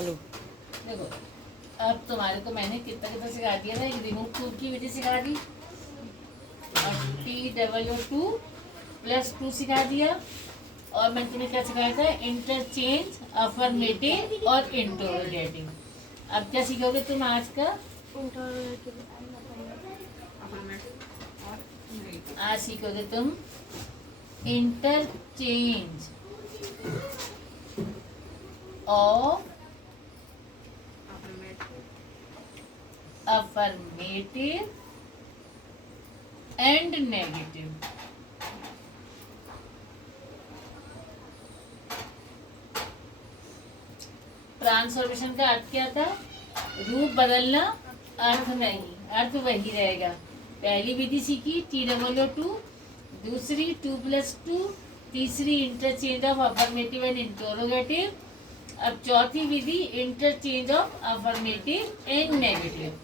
चालू। देखो, अब तुम्हारे को मैंने कितना कितना सिखा दिया था। एक रिमूव टू की विधि सिखा दी और TOO2 प्लस 2 सिखा दिया। और मैंने तुम्हें क्या सिखाया था? इंटरचेंज, अफर्मेटिव और इंटरोगेटिव। अब क्या सीखोगे तुम आज का? आज सीखोगे तुम interchange of affirmative and negative. Transformation का अर्थ क्या था? रूप बदलना, अर्थ नहीं, अर्थ वही रहेगा। पहली विधि सीखी TOO2, दूसरी 2+2, तीसरी interchange of affirmative and interrogative. अब चौथी विधि interchange of affirmative and negative.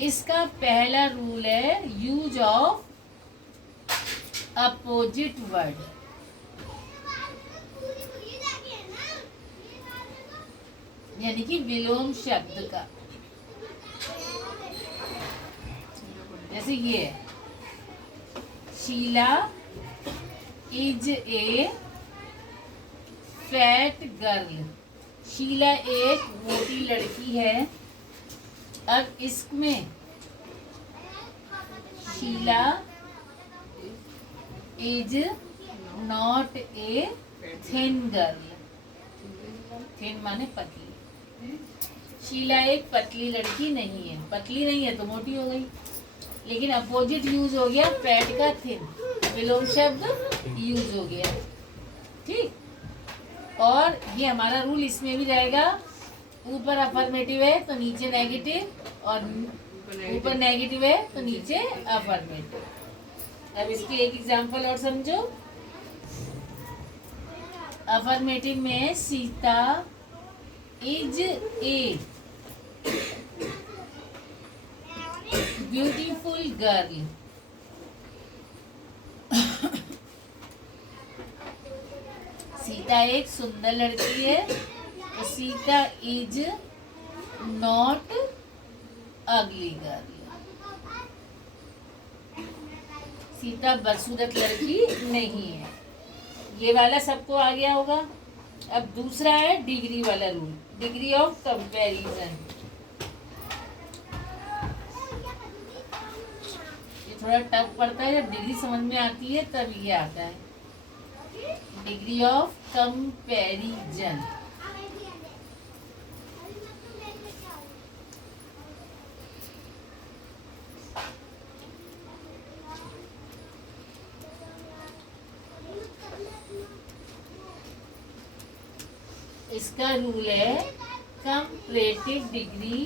इसका पहला रूल है यूज ऑफ अपोजिट वर्ड। यानी कि विलोम शब्द का। जैसे ये है, Sheela is a fat girl. Sheela एक मोटी लड़की है। अब इसमें Sheela is not a thin girl. Thin माने पतली। शीला एक पतली लड़की नहीं है। पतली नहीं है तो मोटी हो गई। लेकिन अपोजिट यूज हो गया फैट का थिन, विलोम शब्द यूज हो गया। ठीक। और ये हमारा रूल इसमें भी रहेगा। ऊपर अफर्मेटिव है तो नीचे नेगेटिव, और ऊपर नेगेटिव है तो नीचे अफर्मेटिव। अब इसके एक एग्जांपल और समझो। अफर्मेटिव में Sita is a beautiful girl. Sita एक सुंदर लड़की है तो सीता इज नॉट अगली गर्ल। सीता बदसूरत लड़की नहीं है। ये वाला सबको आ गया होगा। अब दूसरा है डिग्री वाला रूल, डिग्री ऑफ कंपैरिजन। ये थोड़ा टफ पड़ता है, जब डिग्री समझ में आती है तब ये आता है। Degree of comparison. इसका रूल है कंपैरेटिव डिग्री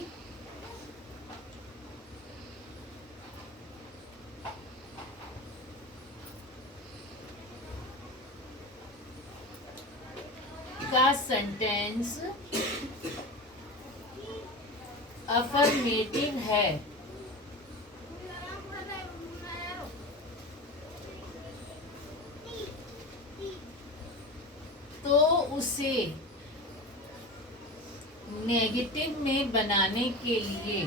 का सेंटेंस अफर्मेटिव है तो उसे नेगेटिव में बनाने के लिए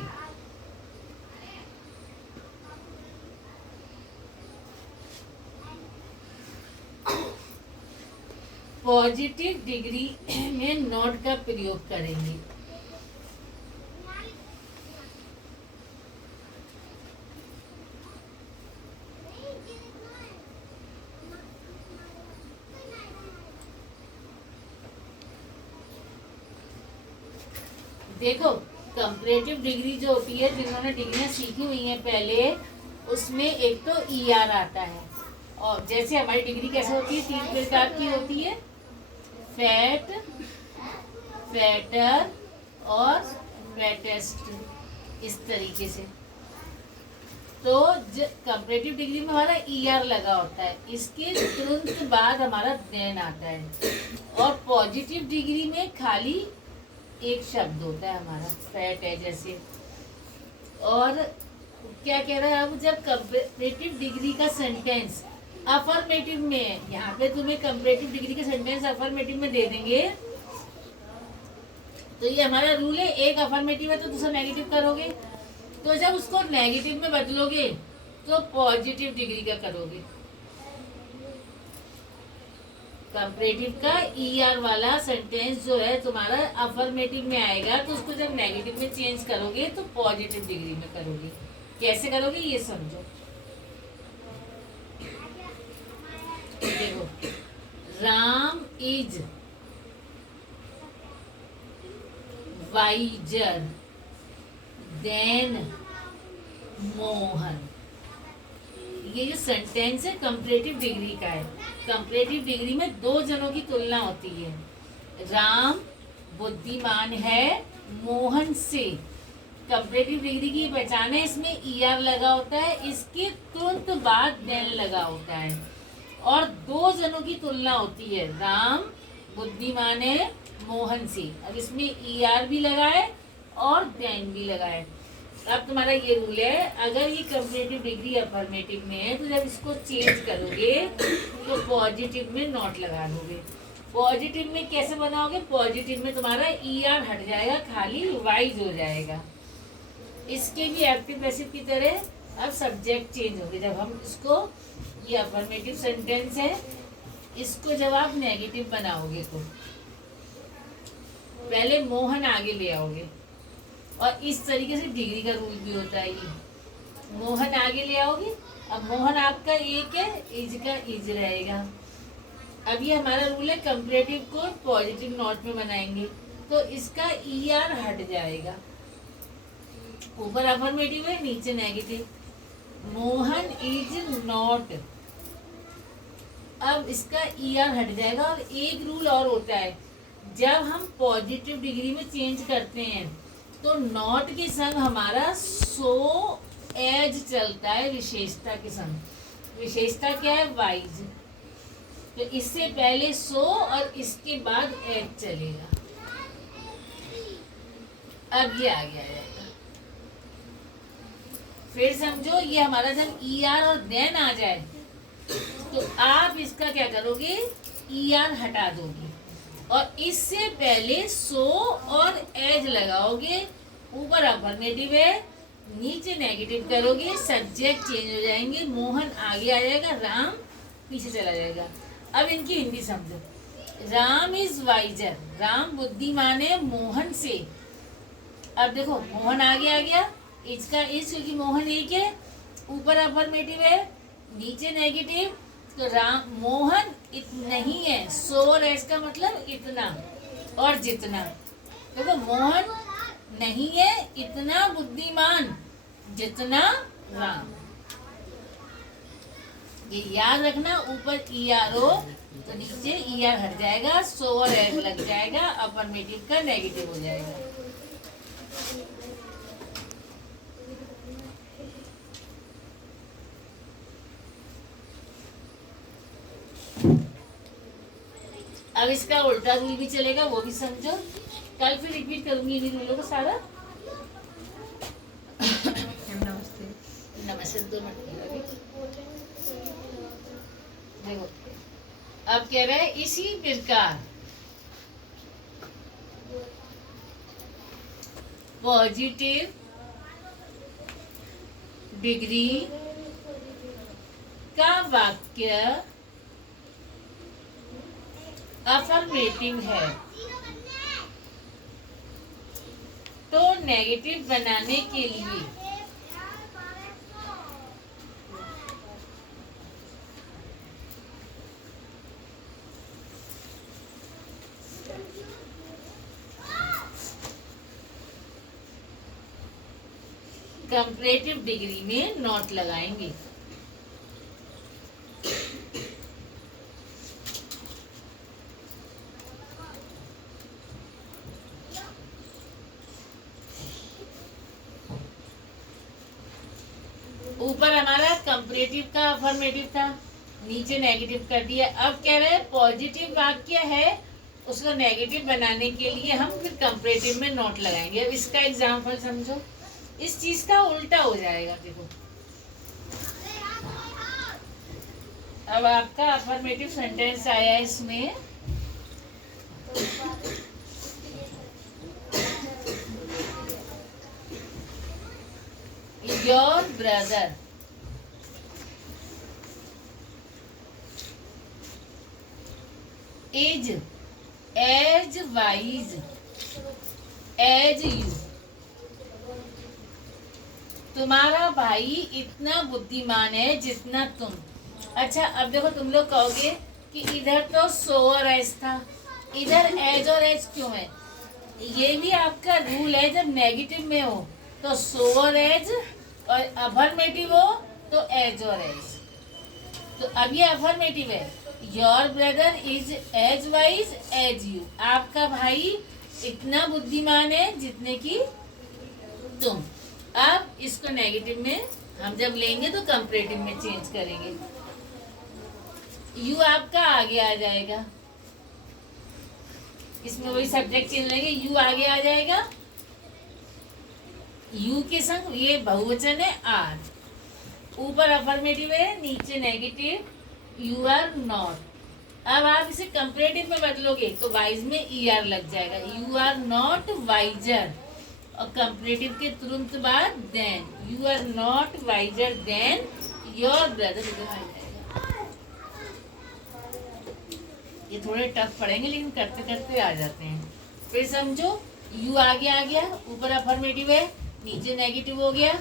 पॉजिटिव डिग्री में नॉट का प्रयोग करेंगे। देखो, कंपैरेटिव डिग्री जो होती है, जिन्होंने डिग्रियां सीखी हुई हैं पहले, उसमें एक तो ER आता है। और जैसे हमारी डिग्री कैसे होती है, 3 प्रकार की होती है, फैट, फैटर और फैटेस्ट, इस तरीके से। तो कंपैरेटिव डिग्री में हमारा ER लगा होता है। इसके तुरंत बाद हमारा देन आता है। और पॉजिटिव डिग्री में खाली एक शब्द होता है हमारा, फैट है जैसे। और क्या कह रहा है अब, जब कंपैरेटिव डिग्री का सेंटेंस अफर्मेटिव में है, यहाँ पे तुम्हें कंपैरेटिव डिग्री के सेंटेंस अफर्मेटिव में दे देंगे तो ये हमारा रूल है, एक अफर्मेटिव है तो दूसरा नेगेटिव करोगे। तो जब उसको नेगेटिव में बदलोगे तो पॉजिटिव डिग्री का करोगे। कंपैरेटिव का ईआर वाला सेंटेंस जो है तुम्हारा अफर्मेटिव में आएगा, तो उसको जब नेगेटिव में चेंज करोगे तो पॉजिटिव डिग्री में करोगे। कैसे करोगे ये समझो। देखो, Ram is visor then Mohan. ये जो सेंटेंस है कंपैरेटिव डिग्री का है। कंपैरेटिव डिग्री में दो जनों की तुलना होती है। राम बुद्धिमान है मोहन से। कंपैरेटिव डिग्री की पहचान है, इसमें ईआर लगा होता है, इसके तुरंत बाद देन लगा होता है, और दो जनों की तुलना होती है। राम बुद्धिमान है मोहन से। अब इसमें ईआर भी लगा है और देन भी लगा है। अब तुम्हारा ये रूल है, अगर ये कंपैरेटिव डिग्री अफर्मेटिव में है तो जब इसको चेंज करोगे तो पॉजिटिव में नॉट लगा दोगे। पॉजिटिव में कैसे बनाओगे? पॉजिटिव में तुम्हारा ईआर हट जाएगा, खाली वाइज हो जाएगा। इसके भी एक्टिव पैसिव की तरह अब सब्जेक्ट चेंज होंगे। जब हम इसको, ये अफर्मेटिव सेंटेंस है, इसको जब आप नेगेटिव बनाओगे तो पहले मोहन आगे ले आओगे, और इस तरीके से डिग्री का रूल भी होता है। ये मोहन आगे ले आओगे। अब मोहन आपका एक है, इज का इज रहेगा। अब ये हमारा रूल है, कंपैरेटिव को पॉजिटिव नॉट में बनाएंगे तो इसका ईआर हट जाएगा। ऊपर अफर्मेटिव है, नीचे नेगेटिव। मोहन इज नॉट, अब इसका ईआर हट जाएगा। और एक रूल और होता है, जब हम पॉजिटिव डिग्री में चेंज करते हैं तो नॉट के संग हमारा सो एज चलता है, विशेषता के संग। विशेषता क्या है? वाइज। तो इससे पहले सो और इसके बाद एज चलेगा। अब ये आगे आ जाएगा। फिर समझो, ये हमारा जब ईआर और देन आ जाए तो आप इसका क्या करोगे? ईआर हटा दोगे और इससे पहले सो और एज लगाओगे। ऊपर अफर्मेटिव है, नीचे नेगेटिव करोगे, सब्जेक्ट चेंज हो जाएंगे। मोहन आगे आ जाएगा, राम पीछे चला जाएगा। अब इनकी हिंदी समझो। राम इज वाइजर, राम बुद्धिमान है मोहन से। अब देखो, मोहन आगे आ गया, इज का इज, क्योंकि मोहन एक है। ऊपर अफर्मेटिव है, नीचे नेगेटिव। तो राम मोहन नहीं है, सो और एस का मतलब इतना और जितना। देखो, मोहन नहीं है इतना बुद्धिमान जितना राम। ये याद रखना, ऊपर ईआर हो तो नीचे ईआर हट जाएगा, सो और एस लग जाएगा, अफर्मेटिव का नेगेटिव हो जाएगा। अब इसका उल्टा रूल भी चलेगा, वो भी समझो। कल फिर रिपीट करूंगी इन रूलों को सारा। नमस्ते। नमस्ते। 2 मिनट देखो, अब कह रहे हैं इसी प्रकार पॉजिटिव डिग्री का वाक्य अफर्मेटिव है तो नेगेटिव बनाने के लिए कंपैरेटिव डिग्री में नॉट लगाएंगे। ऊपर हमारा कंपैरेटिव का अफर्मेटिव था, नीचे नेगेटिव कर दिया। अब कह रहे हैं पॉजिटिव वाक्य है, उसको नेगेटिव बनाने के लिए हम फिर कंपैरेटिव में नॉट लगाएंगे। अब इसका एग्जांपल समझो, इस चीज का उल्टा हो जाएगा। देखो, अब आपका अफर्मेटिव सेंटेंस आया है, इसमें your brother, is as wise as you. तुम्हारा भाई इतना बुद्धिमान है जितना तुम। अच्छा, अब देखो तुम लोग कहोगे कि इधर तो सो और एज था, इधर एज और एज क्यों है? ये भी आपका रूल है, जब नेगेटिव में हो तो सो और एज, और अफर्मेटिव हो तो एज और एज। तो अब ये अफर्मेटिव है, your brother is as wise as you. आपका भाई इतना बुद्धिमान है जितने की तुम। अब इसको नेगेटिव में हम जब लेंगे तो कंपैरेटिव में चेंज करेंगे। यू आपका आगे आ जाएगा, इसमें वही सब्जेक्ट चेंज लेंगे, यू आगे आ जाएगा। यू के संग ये बहुवचन है आर, ऊपर अफर्मेटिव है, नीचे नेगेटिव, यू आर नॉट। अब आप इसे कंपैरेटिव में बदलोगे तो वाइज में ई आर लग जाएगा, यू आर नॉट वाइजर। और कंपैरेटिव के तुरंत बाद then, you are not visor then your brother. ये थोड़े टफ पड़ेंगे लेकिन करते करते आ जाते हैं। फिर समझो, यू आगे आ गया, ऊपर अफर्मेटिव है, नीचे नेगेटिव हो गया।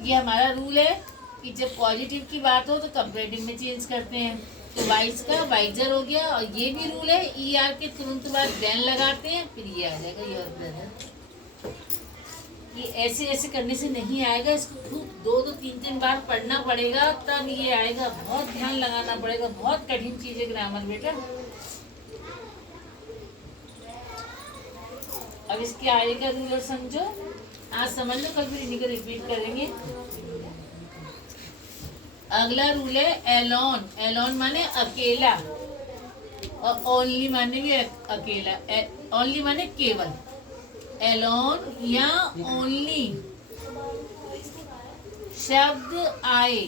ये हमारा रूल है कि जब पॉजिटिव की बात हो तो कंपैरेटिव में चेंज करते हैं। तो वाइज का वाइजर हो गया, और ये भी रूल है, ई आर के तुरंत बाद देन लगाते हैं, फिर ये आ जाएगा योर ब्रदर। ये ऐसे ऐसे करने से नहीं आएगा, इसको खूब 2-3 बार पढ़ना पड़ेगा तब ये आएगा। बहुत ध्यान लगाना पड़ेगा, बहुत कठिन चीज है ग्रामर बेटा। अब इसके आगे का रूल समझो, आज समझ लो, कल फिर इन्हीं को रिपीट करेंगे। अगला रूल है एलोन। एलोन माने अकेला, और ओनली माने भी अकेला। ओनली माने केवल। एलोन या ओनली शब्द आए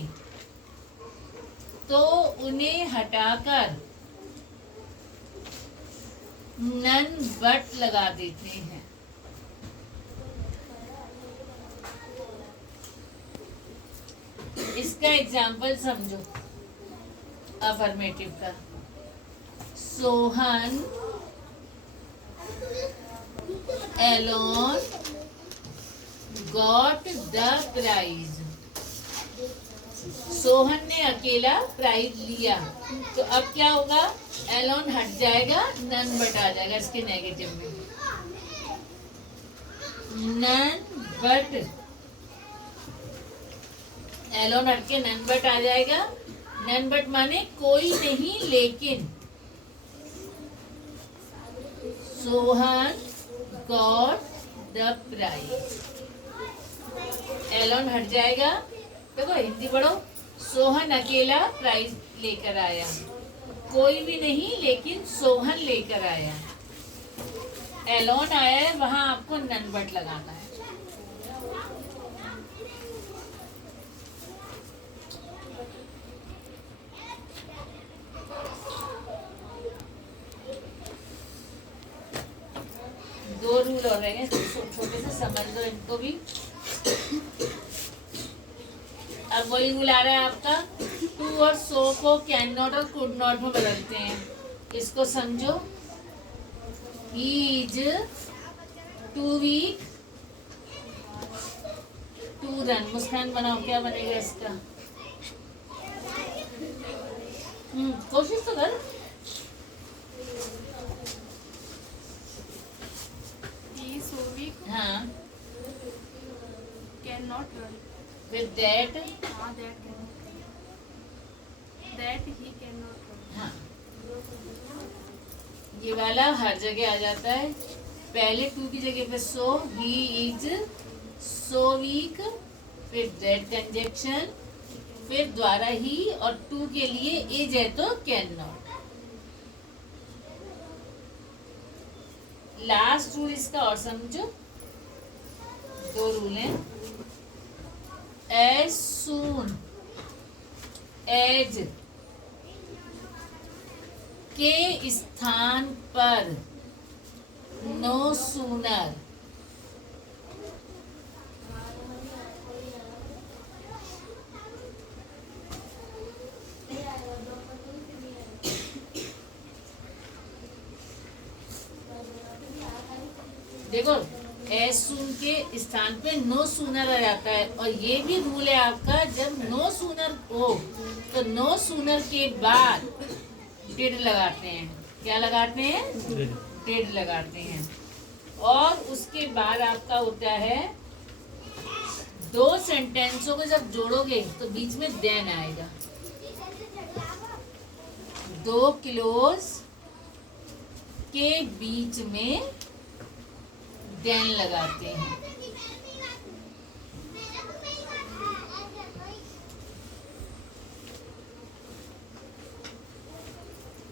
तो उन्हें हटाकर नन बट लगा देते हैं। इसका एग्जाम्पल समझो अफर्मेटिव का। Sohan alone got the prize। Sohan ने अकेला प्राइज लिया, तो अब क्या होगा? एलोन हट जाएगा, नन बट आ जाएगा इसके नेगेटिव में। नन बट, एलोन हट के नन बट आ जाएगा। नन बट माने कोई नहीं लेकिन। Sohan got the prize, alone हट जाएगा। देखो हिंदी पढ़ो, सोहन अकेला प्राइज लेकर आया, कोई भी नहीं लेकिन सोहन लेकर आया। एलोन आया है, वहां आपको नन बट लगाना है। दो रूल और रहेंगे, छोटे से समझ लो इनको भी। अब वही रूल आ रहा है आपका, टू और सो को कैन नॉट और कुड नॉट में बदलते हैं। इसको समझो, he is too weak to run. मुस्कान बनाओ, क्या बनेगा इसका? कोशिश तो कर। हाँ, can not run with that, हाँ that he can not run. हाँ, ये वाला हर जगह आ जाता है। पहले टू की जगह पे सो, ही इज सो वीक, फिर दैट कंजक्शन, फिर द्वारा ही, और टू के लिए इज है तो कैन नॉट। लास्ट रूल इसका और समझो, दो रूल हैं। एज सून एज के स्थान पर नो सूनर। देखो एस सून के स्थान पे नो सूनर आ जाता है, और ये भी रूल है आपका, जब नो सूनर हो तो नो सूनर के बाद डिड लगाते हैं। क्या लगाते हैं? डिड लगाते हैं। और उसके बाद आपका होता है, दो सेंटेंसों को जब जोड़ोगे तो बीच में देन आएगा। 2 किलोज के बीच में देन लगाते हैं।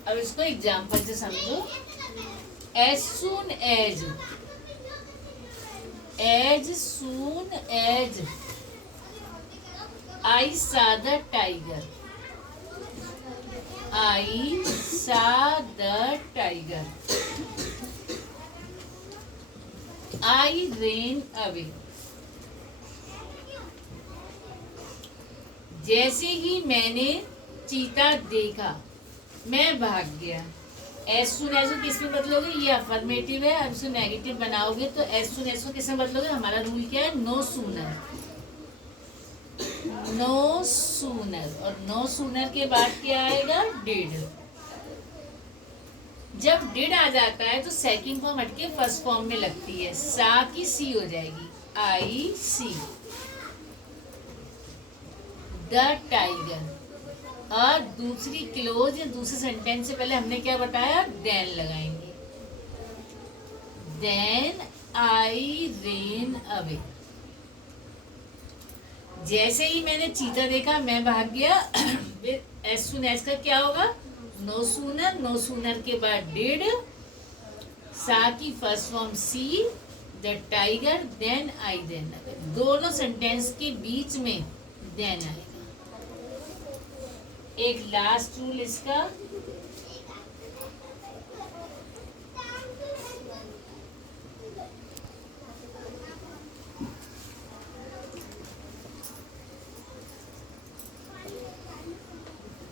अब इसको एग्जाम्पल से समझो। As soon as, as soon as I saw the tiger, I saw the tiger, I ran away. जैसे ही मैंने चीता देखा मैं भाग गया। एज सुन एज को किस में बदलोगे? ये अफर्मेटिव है। अब इसे नेगेटिव बनाओगे तो एज सुन एज को किस में बदलोगे? हमारा रूल क्या है? No sooner, no sooner. और नो सूनर के बाद क्या आएगा? डिड। जब डिड आ जाता है तो सेकंड फॉर्म हटके फर्स्ट फॉर्म में लगती है। सा की सी हो जाएगी, आई सी द टाइगर। और दूसरी क्लोज या दूसरे सेंटेंस से पहले हमने क्या बताया? देन लगाएंगे। Then I ran away. जैसे ही मैंने चीता देखा मैं भाग गया। एज सून एज का क्या होगा? नो सूनर, नो सूनर के बाद डिड, सा की first form see the tiger, then I then. दोनों सेंटेंस के बीच में देन आएगा। एक लास्ट रूल इसका,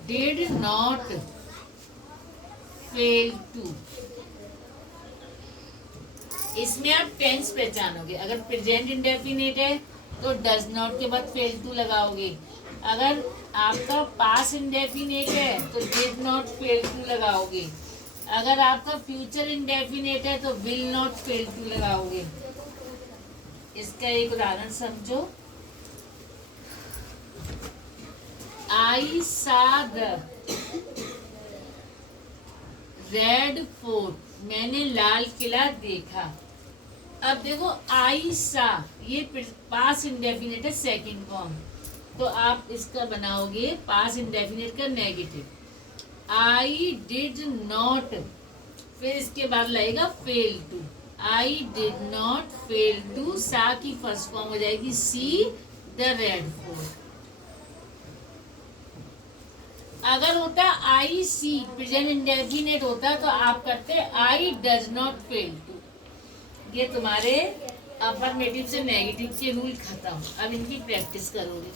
डिड नॉट फेल टू। इसमें आप टेंस पहचानोगे। अगर प्रेजेंट इंडेफिनिट है तो डज नॉट के बाद फेल टू लगाओगे। अगर आपका पास इंडेफिनेट है तो डिड नॉट फेल टू लगाओगे। अगर आपका फ्यूचर इंडेफिनेट है तो विल नॉट फेल टू लगाओगे। इसका एक उदाहरण समझो। आई सा द रेड फोर्ट, मैंने लाल किला देखा। अब देखो आई सा, ये पास इंडेफिनेट है सेकंड फॉर्म, तो आप इसका बनाओगे पास इंडेफिनेट का नेगेटिव। आई डिड नॉट, फिर इसके बाद लगेगा fail to. I did not fail to, saw की फर्स्ट फॉर्म हो जाएगी सी द रेड फोर्ट। अगर होता आई सी प्रेजेंट इंडेफिनेट होता तो आप करते I does not fail to. ये तुम्हारे अफर्मेटिव से नेगेटिव के रूल खत्म। अब इनकी प्रैक्टिस करोगे।